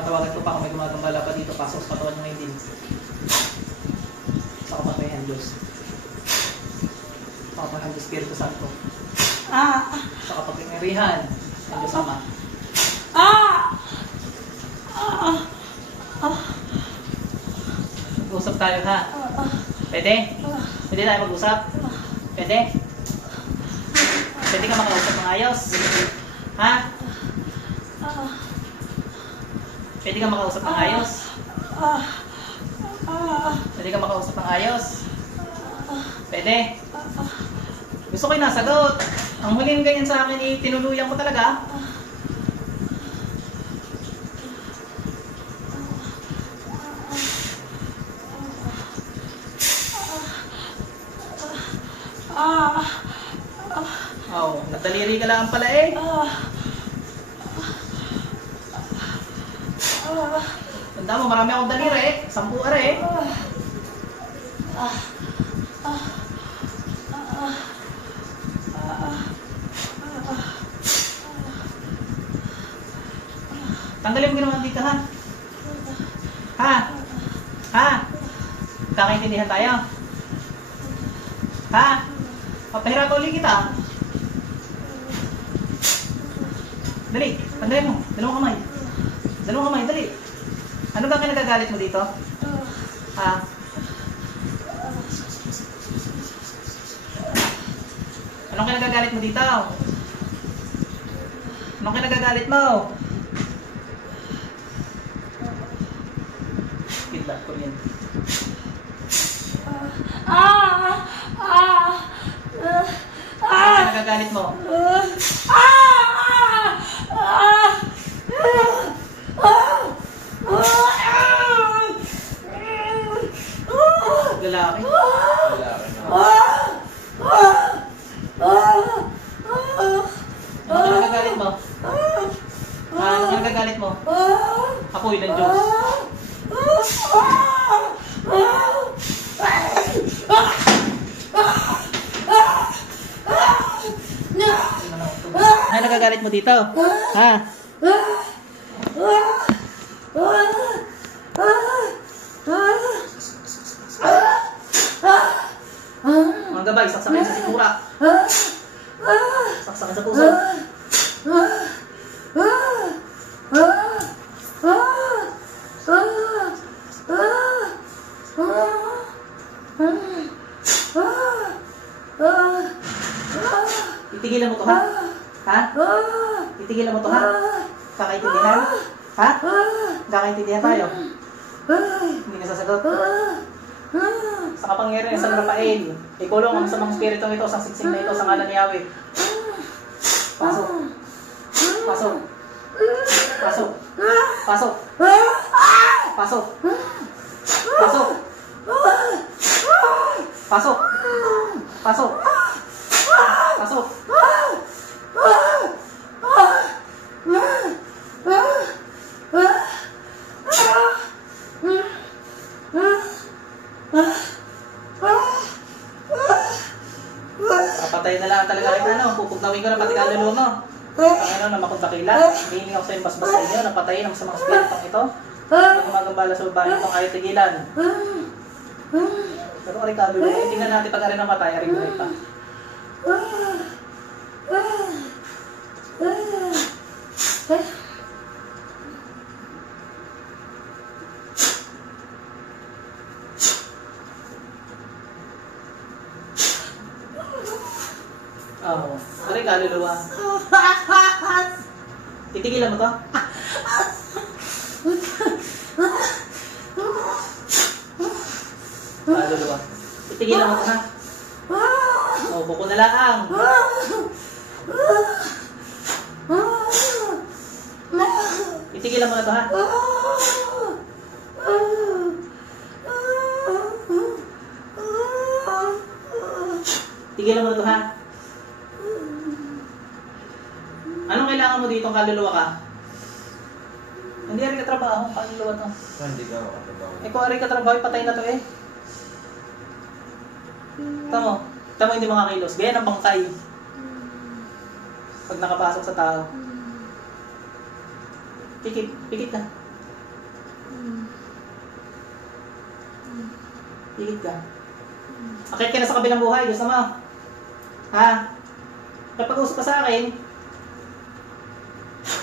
Natawagan ko pa kung may gumagambala pa dito. Pasok sa katawan ng ngayon din. Sa kapatayan Diyos. Sa kapatayan Espiritu Santo. Ah! Sa kapangyarihan ng Diyos Ama. Ah! Ah! Mag-usap tayo ha. Ah! Pwede? Ah! Pwede tayo mag-usap? Pwede? Pwede ka makausap ng ayos? Ha? Ah! Pwede ka makausap ng ayos? Ah! Ah! Pwede ka makausap ng ayos? Ah! Pwede? Gusto ko yung nasagot. Ang huling ganyan sa akin, eh, tinuluyan ko talaga. Ah! Oh, nadaliri ka lang pala eh. Ah! Ah! Tanda mo, marami akong daliri eh. Sampu are eh. Ah! Ah! Ah! Tanggalin mo ginawa dito ha. Ha? Ha? Kakaintindihan tayo? Ha? Papahirapan ulit kita. Dali, tanggalin mo. Dalawang kamay. Dalawang kamay, dali. Ano ba kinagagalit mo dito? Ha? Anong kinagagalit mo dito? Anong kinagagalit mo? Kidlat ko yan. Ah! Ah! Anong kinagagalit mo? Ah! Ah! Lalaki. Lalaki. Ah! Ah! Ah! Ah! Ano ka nagagalit mo? Ah, ano ka nagagalit mo? Ako yun ang Diyos. Ano nagagalit mo dito? Ha? Titigilan mo to ha? Kakaintindihan? Ha? Kakaintindihan tayo? Hindi ka sasagot? Sa kapangyarihan sa Rafael, ikulong ang samang spirito ito sa siksing na ito sa ngalan ni Yahweh. Pasok. Pasok. Pasok. Pasok. Pasok. Pasok. Pasok. Pasok. Tutawin ko na pati kaluluwa mo. Panginoon na makuntakila. Hiling ako sa imbas sa inyo na patayin ang masamang spiritong ito. Gumagambala sa babae itong ayaw tigilan. Pero ari kaluluwa, tingnan natin pag ari na matay, ari buhay pa. Ah! Ah! Ah! Ah! ah. Kaluluwa. Titigilan mo to? Kaluluwa. Titigilan mo to ha? Oo, buko na lang. Titigilan mo na to ha? Tigilan mo na to ha? Mo dito kaluluwa ka? Hindi rin ka trabaho, kaluluwa to. Hindi ka makatrabaho. Eh kung rin ka trabaho, patay na to eh. Tamo. Tamo hindi makakilos. Gaya ng bangkay. Pag nakapasok sa tao. Pikit. Pikit ka. Pikit ka. Akit ka na sa kabilang buhay. Gusto mo? Ha? Kapag usap ka sa akin,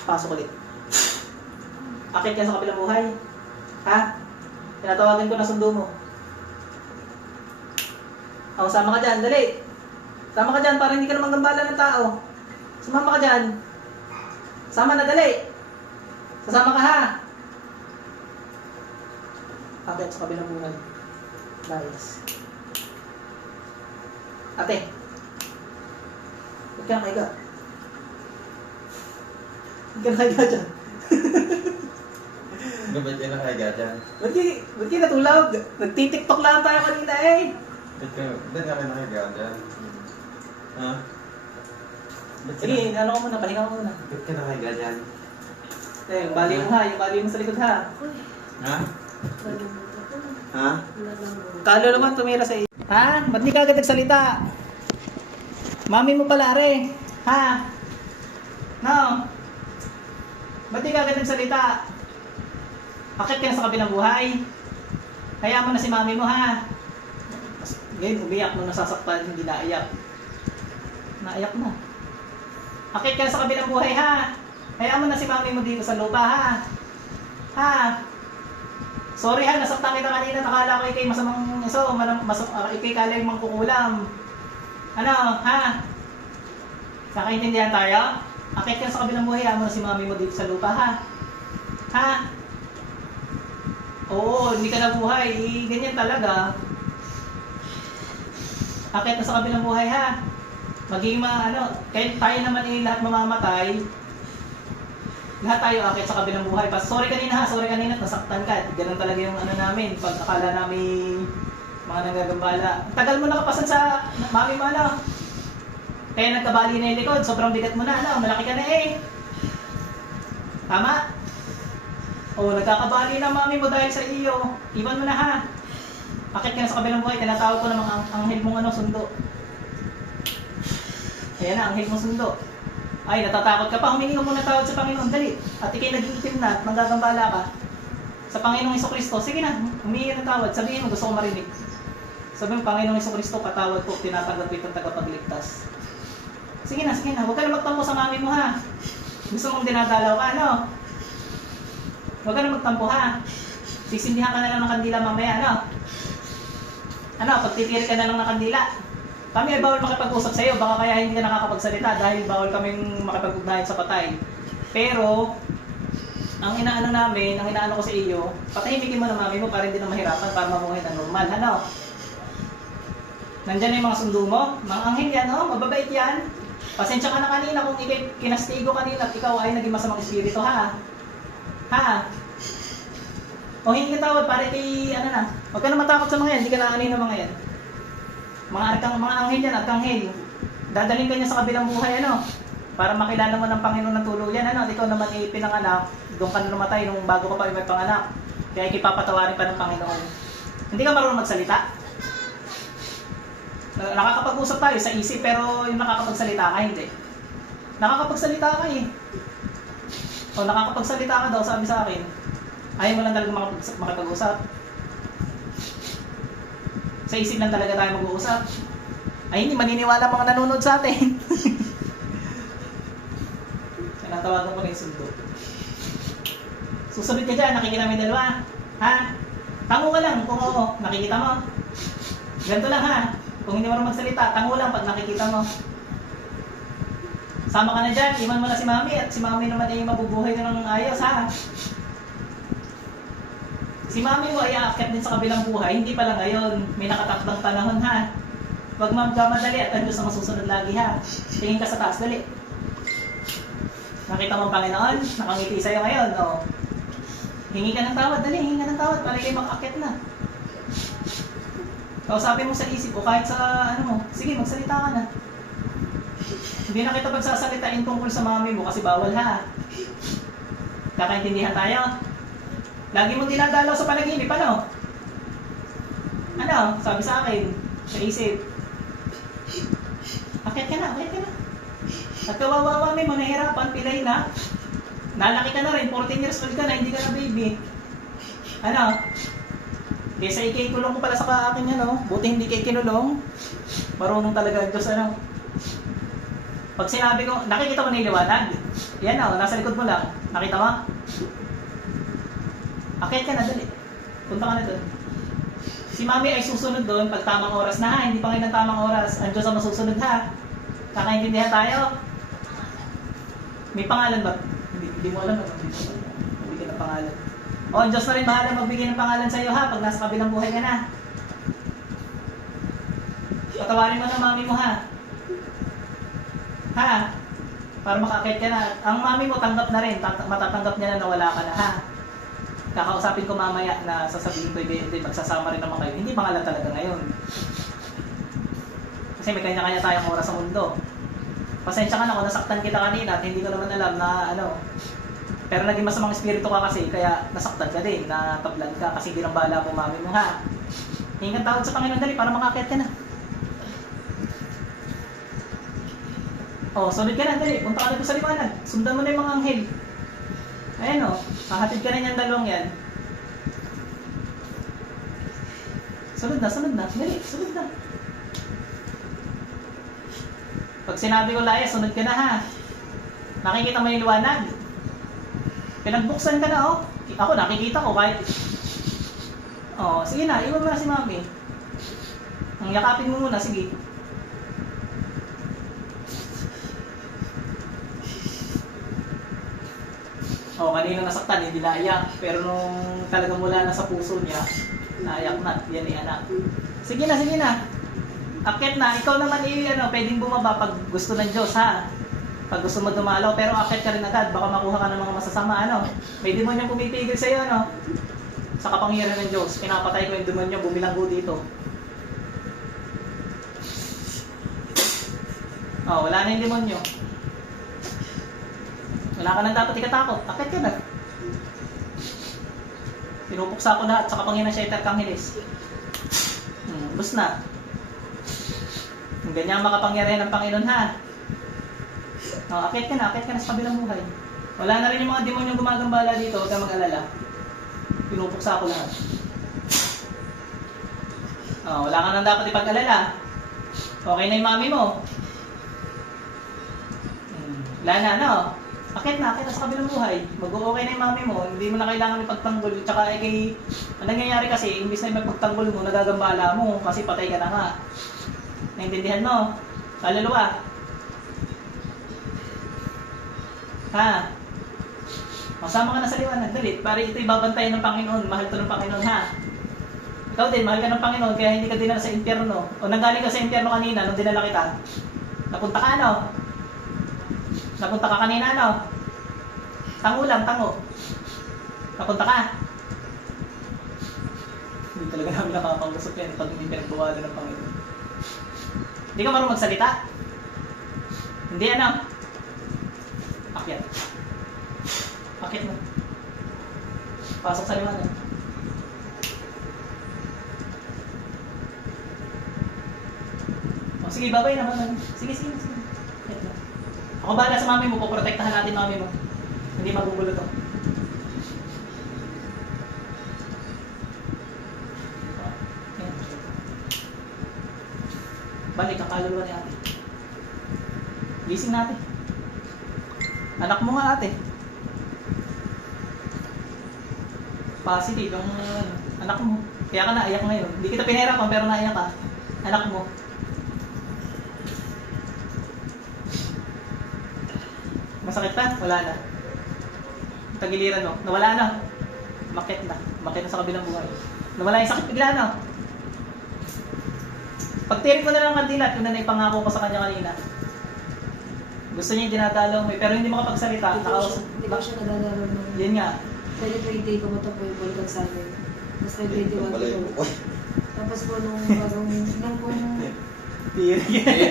pasok ulit. Akit ka sa kabilang buhay. Ha? Tinatawagan ko na sundo mo. O, sama ka dyan, dali. Sama ka dyan para hindi ka naman gambala ng tao. Sumama ka dyan. Sama na, dali. Sasama ka ha. Akit sa kabilang buhay. Nice. Ate. Huwag ka na. Huwag ka dyan. Ba't ka nakahiga dyan? Ba't kayo, ba't kayo natulog? Nagtitiktok lang tayo kanina eh. Ba't ka, ba't ka nakahiga dyan? Ha? Ba't ka, Sige, ano ko muna, pahinga ko muna. ba't ka nakahiga dyan? Eh, yung bali mo ha, yung bali mo sa likod ha. Ha? Ha? Talo naman tumira sa iyo. Ha? Ba't di ka agad nagsalita? Mami mo pala, are. Ha? No? Ba't di ka agad nagsalita? Bakit ka na sa kabilang buhay? Kaya mo na si mami mo, ha? Ngayon, umiyak nung nasasaktan, hindi naiyak. Naiyak mo. Akit ka na sa kabilang buhay, ha? Kaya mo na si mami mo dito sa lupa, ha? Ha? Sorry ha, nasaktan kita kanina, nakala ko ikay masamang iso, mas, uh, ikay kala yung mangkukulam. Ano, ha? Nakaintindihan tayo? Akit sa kabilang buhay, ha mo na si mami mo dito sa lupa, ha? Ha? Oo, hindi ka nabuhay, eh, ganyan talaga. Akit sa kabilang buhay, ha? Magiging ma, ano, kahit tayo naman eh, lahat mamamatay, lahat tayo akit sa kabilang buhay. Pas, sorry kanina ha, sorry kanina, nasaktan ka. Ganun talaga yung ano namin, pag akala namin mga nanggagambala. Tagal mo nakapasan sa mami mo ano. Kaya nagkabali na yung likod, sobrang bigat mo na, ano, malaki ka na eh. Tama? O, nagkakabali na mami mo dahil sa iyo. Iwan mo na ha. Akit ka na sa kabilang buhay, tinatawag ko namang ang anghel mong ano, sundo. Ayan na, anghel mong sundo. Ay, natatakot ka pa. Humingi ka muna tawad sa Panginoon. Dali. At ikay nag-iitim na at manggagambala ka. Sa Panginoong Iso Kristo. Sige na, humingi ng tawad. Sabihin mo, gusto ko marinig. Sabi mo, Panginoong Iso Kristo, patawad po, tinatanggap itong tagapagligtas. Sige na, sige na. Huwag ka na magtampo sa mami mo, ha? Gusto mong dinadalaw ka, ano? Huwag ka na magtampo, ha? Sisindihan ka na lang ng kandila mamaya, ano? Ano, pagtitiri ka na lang ng kandila. Kami ay bawal makipag-usap sa iyo, baka kaya hindi ka nakakapagsalita dahil bawal kaming makipag-ugnayan sa patay. Pero, ang inaano namin, ang inaano ko sa iyo, patahimikin mo na mami mo para hindi na mahirapan para mamuhay na normal. Ano? Nandyan na yung mga sundo mo, mga anghel yan, oh, mababait yan. Pasensya ka na kanina kung ikay kinastigo kanina at ikaw ay naging masamang espiritu, ha? Ha? O hindi ka tawad para kay, ano na, huwag ka na matakot sa mga yan, hindi ka naanin ng mga yan. Mga arkang, mga anghel yan, arkanghel. Dadalhin ka niya sa kabilang buhay, ano? Para makilala mo ng Panginoon ng tuluyan, ano? At ikaw naman ay pinanganak, doon ka na namatay nung bago ka pa may panganak. Kaya ikipapatawarin pa ng Panginoon. Hindi ka marunong magsalita? Na- Nakakapag-usap tayo sa isip, pero yung nakakapagsalita ka, hindi. Nakakapagsalita ka eh. O nakakapagsalita ka daw, sabi sa akin. Ayaw mo lang talaga makapag- makipag-usap. Sa isip lang talaga tayo mag-uusap. Ay, hindi maniniwala mga nanonood sa atin. Tinatawagan ko na yung sundo. Susunod ka dyan, nakikita mo yung dalawa. Ha? Tango ka lang kung oo, nakikita mo. Ganito lang ha. Kung hindi mo magsalita, tango lang pag nakikita mo. Sama ka na dyan, iwan mo na si mami at si mami naman ay mabubuhay na ng ayos ha. Si mami mo ay aakyat din sa kabilang buhay, hindi pala ngayon. May nakatakdang panahon ha. Huwag magkamadali at Diyos ang masusunod lagi ha. Tingin ka sa taas, dali. Nakita mo ang Panginoon, nakangiti sa'yo ngayon, o. Hingi ka ng tawad, dali, hingi ka ng tawad para kayo makaakyat na. Kausapin mo sa isip o kahit sa ano mo, sige magsalita ka na. Hindi na kita pagsasalitain tungkol sa mami mo kasi bawal ha. Kakaintindihan tayo? Lagi mo dinadalaw sa panaginip, ano? Ano? Sabi sa akin, Sa isip. Akit ka na, akit ka na. At kawawa may mo, nahihirapan, pilay na. Nalaki ka na rin, 14 years old ka na, hindi ka na baby. Ano? Kesa ikay kulong ko pala sa akin yan, oh. Buti hindi kay kinulong. Marunong talaga Diyos, ano. Pag sinabi ko, nakikita mo na liwanag? Yan, oh, nasa likod mo lang. Nakita mo? Akit ka na, dali. Punta ka na doon. Si mami ay susunod doon pag tamang oras na ha, hindi pa ngayon ang tamang oras. Ang Diyos ang masusunod ha. Kakaintindihan tayo. May pangalan ba? Hindi, hindi mo alam. ano? Hindi ka ng pangalan. O, ang Diyos na rin bahala magbigay ng pangalan sa iyo ha pag nasa kabilang buhay ka na. Patawarin mo na mami mo ha. Ha? Para makakit ka na. Ang mami mo tanggap na rin. Tat- Matatanggap niya na nawala ka na ha. Kakausapin ko mamaya na sasabihin ko, hindi, magsasama rin naman kayo. Hindi pangalan talaga ngayon. Kasi may kanya-kanya tayong oras sa mundo. Pasensya ka na kung nasaktan kita kanina at hindi ko naman alam na ano. Pero naging masamang espiritu ka kasi, kaya nasaktan ka din, natablan ka kasi bilang bala po mami mo ha. Hingan tawad sa Panginoon dali para makakit ka na. Oh, sunod ka na, dali. Punta ka dito sa liwanag. Sundan mo na yung mga anghel. Ayan o, hahatid ka na niyan dalawang yan. Sunod na, sunod na. Dali, sunod na. Pag sinabi ko laya, sunod ka na ha. Nakikita mo yung liwanag. Pinagbuksan ka na oh. Ako nakikita ko kahit... Oh, sige na, iwan mo na si mami. Ang yakapin mo muna, sige. Oh, kanina nasaktan, hindi naiyak. Pero nung talagang mula na sa puso niya, naiyak na. Yan ni anak. Sige na, sige na. Akit na. Ikaw naman, eh, ano, pwedeng bumaba pag gusto ng Diyos, ha? Pag gusto mo dumalaw, pero akit ka rin agad. Baka makuha ka ng mga masasama, ano? May demonyong pumipigil sa'yo, ano? Sa kapangyarihan ng Diyos, pinapatay ko yung demonyo, bumilanggo dito. Oh, wala na yung demonyo. Wala ka nang dapat ikatakot. Akit ka na. Pinupuksa ko lahat sa kapangyarihan ng Shaiter Kangilis. Hmm, bus na. Ganyan ang makapangyarihan ng Panginoon ha. Oh, akit ka na, akit ka na sa kabilang buhay. Wala na rin yung mga demonyo gumagambala dito, huwag kang mag-alala. Pinupuksa ko lahat. Oh, wala ka nang dapat ipag-alala. Okay na yung mami mo. Hmm, Wala na, no? Akit na, akit na sa kabilang buhay. Mag-okay na yung mami mo, hindi mo na kailangan ipagtanggol. Tsaka eh, kay, ang nangyayari kasi, imbis na ipagtanggol mo, nagagambala mo kasi patay ka na nga. Naintindihan mo? Kaluluwa. Ha? Masama ka na sa liwanag. Dali, para ito'y babantayan ng Panginoon. Mahal to ng Panginoon, ha? Ikaw din, mahal ka ng Panginoon, kaya hindi ka dinala sa impyerno. O nanggaling ka sa impyerno kanina nung dinala kita. Napunta ka, ano? Napunta ka kanina, ano? Tango lang, tango. Napunta ka. Hindi talaga namin nakakangusap yan pag hindi pinagbawalan ng Panginoon. Hindi ka marunong magsalita? Hindi, ano? Akyat. Akyat mo. Pasok sa liwanag. O, sige, babay naman. Sige, sige, sige. Ako bahala sa mami mo, poprotektahan natin mami mo. Hindi magugulo to. Balik ang kaluluwa ni ate. Gising natin. Anak mo nga ate. Positive yung anak mo. Kaya ka naiyak ngayon. Hindi kita pinahirapan pero naiyak ka. Anak mo. Masakit pa? Wala na. Tagiliran mo. Nawala na. Makit na. Makit na sa kabilang buhay. Nawala yung sakit bigla na. Pagtirik ko na lang ang kandila, yun na naipangako ko sa kanya kanina. Gusto niya yung dinadalaw mo eh, pero hindi makapagsalita. Hindi ko siya, hindi ko siya nagagalaw ng Yun nga. 2020 pumunta po yung balikan sa amin. Tapos Ito 2021 pala yung po. bukoy. Tapos po nung bagong, nung pong, Tirik.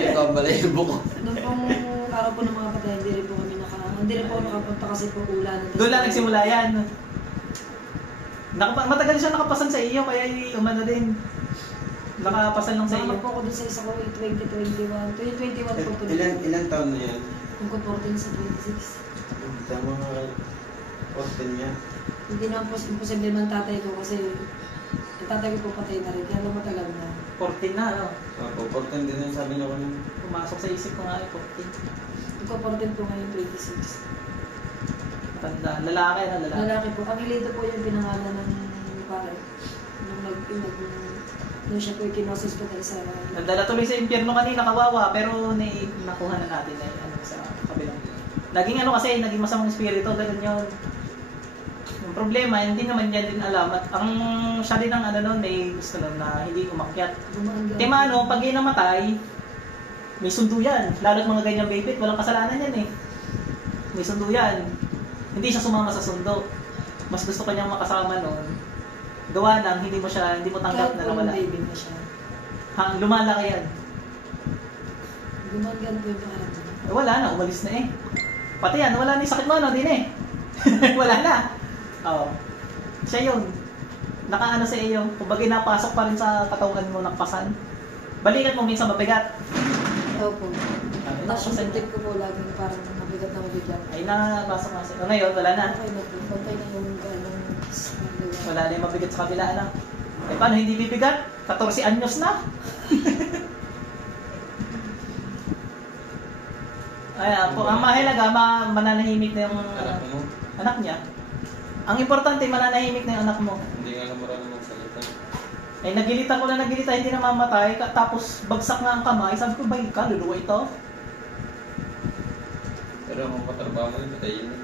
Ito pala yung bukoy. nung pong araw po ng mga patay, hindi rin po kami naka, hindi rin po ako nakapunta kasi po ulan. Doon lang nagsimula yan. Nakapa- matagal siya nakapasan sa iyo, kaya umano din. Nakapasal lang sa iyo. Nakapag po ako dun sa isa ko, eh, 2021. 2021 po tuloy. Ilan, ilan taon na yan? Kung ko 14 sa 26. Tama nga. 14 niya. Hindi naman po imposible man tatay ko kasi yung tatay ko po patay na rin. Kaya lang matagal na. 14 na, ano? Ako, 14 din yung sabi niya kanina. Pumasok sa isip ko nga eh, 14. Kung ko 14 po ngayon 26. Tanda. Lalaki na, lalaki. Lalaki po. Ang Ilito po yung pinangalan ng pare. Nung nag, nag, nung siya po ikinos hospital sa... Nagdala tuloy sa impyerno kanina, kawawa, pero na nakuha na natin na ano sa kabilang. Naging ano kasi, naging masamang espiritu, ganun yun. Yung problema, hindi naman niya din alam. At ang siya din ang ano nun, may gusto nun na hindi umakyat. Kaya ano, pag yun namatay, may sundo yan. Lalo't mga ganyang baby, walang kasalanan yan eh. May sundo yan. Hindi siya sumama sa sundo. Mas gusto ko niyang makasama nun. Gawa nang hindi mo siya, hindi mo tanggap Kahit na nawala. yung baby na siya. Ha, lumalaki yan. Gumaan po yung pangalan. Eh, wala na, umalis na eh. Pati yan, wala na yung sakit mo, ano, din eh. wala na. Oo. Siya yun. Nakaano sa iyo. Kumbaga napasok pa rin sa katawan mo ng pasan. Balikat mo minsan mabigat. Opo. Ay, Tip ko po laging parang mabigat na mabigat. Ay, napasok na iyo. Ngayon, wala na. Okay na po. Okay na yung ganong Wala na yung mabigat sa kabila na. Eh, paano hindi bibigat? 14 anyos na. Ay, po, ang mahalaga, ma mananahimik na yung Anak mo? anak niya. Ang importante, mananahimik na yung anak mo. Hindi nga lang marunong magsalita. Eh, nagilitan ko na nagilita, hindi na mamatay. Tapos, bagsak nga ang kamay. Sabi ko, ba ka, luluwa ito? Pero kung katrabaho mo yun, patayin mo.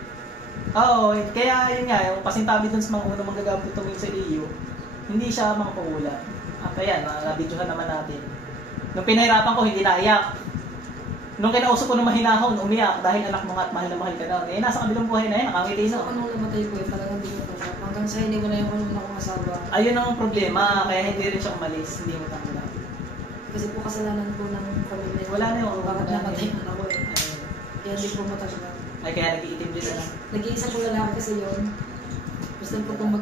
Oo, eh, kaya yun nga, yung pasintabi dun sa mga unang manggagamit tumingin sa iyo, hindi siya mga pangula. At ayan, nabidyohan naman natin. Nung pinahirapan ko, hindi naiyak. Nung kinausap ko ng mahinahon, umiyak dahil anak mo nga at mahal na mahal ka na. Eh, nasa kabilang buhay na yan, nakangiti So, no. anong namatay po eh, talagang hindi ko tanggap. Hanggang sa hindi wala yung kanuna kong asawa. Ayun ang problema, kaya hindi rin siya umalis, hindi mo tanggap. Kasi po kasalanan po ng pamilya. Wala na yun. Bakit na namatay yun. ang ako eh. Kaya hindi po matanggap. Ay, kaya nag-iitim din na lang. Nag-iisa po lalaki kasi yun. Gusto ko po mag